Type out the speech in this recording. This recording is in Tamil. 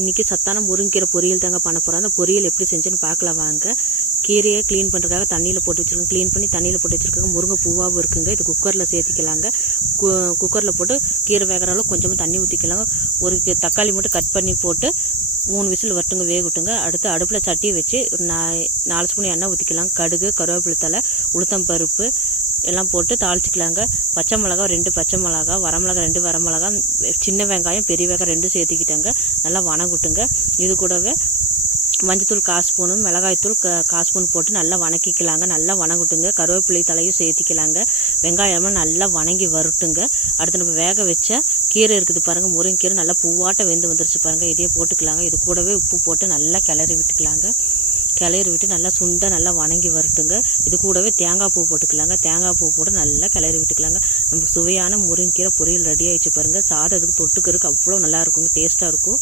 இன்றைக்கி சத்தான முருங்கீரை பொரியல் தாங்க பண்ண போகிறோம். அந்த பொரியல் எப்படி செஞ்சுன்னு பார்க்கலாம் வாங்க. கீரையை க்ளீன் பண்ணுறதுக்காக தண்ணியில் போட்டு வச்சுருக்கோங்க. க்ளீன் பண்ணி தண்ணியில் போட்டு வச்சுருக்கோங்க. முருங்கை பூவாகவும் இருக்குங்க. இது குக்கரில் சேர்த்திக்கலாங்க. குக்கரில் போட்டு கீரை வேகிற அளவு கொஞ்சமாக தண்ணி ஊற்றிக்கலாங்க. ஒரு தக்காளி மட்டும் கட் பண்ணி போட்டு 3 விசில் வரட்டுங்க, வேகட்டுங்க. அடுத்து அடுப்பில் சட்டியை வச்சு ஒரு 4 ஸ்பூன் எண்ணெய் ஊற்றிக்கலாங்க. கடுகு, கருவேப்பிலை தழை, உளுத்தம் பருப்பு எல்லாம் போட்டு தாளிச்சிக்கலாங்க. பச்சை மிளகா 2 பச்சை மிளகா, வரமிளகா 2 வரமிளகா, சின்ன வெங்காயம் பெரிய வெங்காயம் 2 சேர்த்துக்கிட்டாங்க. நல்லா வணங்குட்டுங்க. இது கூடவே மஞ்சத்தூள் 1/4 ஸ்பூனு, மிளகாய்த்தூள் 1/4 ஸ்பூன் போட்டு நல்லா வணக்கிக்கலாங்க. நல்லா வணங்குட்டுங்க. கருவேப்பிலை தலையும் சேர்த்திக்கலாங்க. வெங்காயமாக நல்லா வணங்கி வருட்டுங்க. அடுத்து நம்ம வேக வச்ச கீரை இருக்குது பாருங்கள், முருங்கீரை நல்லா பூவாட்ட வெந்து வந்துருச்சு பாருங்கள். இதையே போட்டுக்கலாங்க. இது கூடவே உப்பு போட்டு நல்லா கிளறி விட்டுக்கலாங்க. கிளறி விட்டு நல்லா சுண்டை நல்லா வணங்கி வரட்டுங்க. இது கூடவே தேங்காய் பூ போட்டுக்கலாங்க. தேங்காய் பூ போட்டு நல்லா கிளறி விட்டுக்கலாங்க. நம்ம சுவையான முருங்கீரை பொரியல் ரெடி ஆகிடுச்சு பாருங்கள். சாதத்துக்கு தொட்டுக்கிறதுக்கு அவ்வளோ நல்லா இருக்குங்க, டேஸ்ட்டாக இருக்கும்.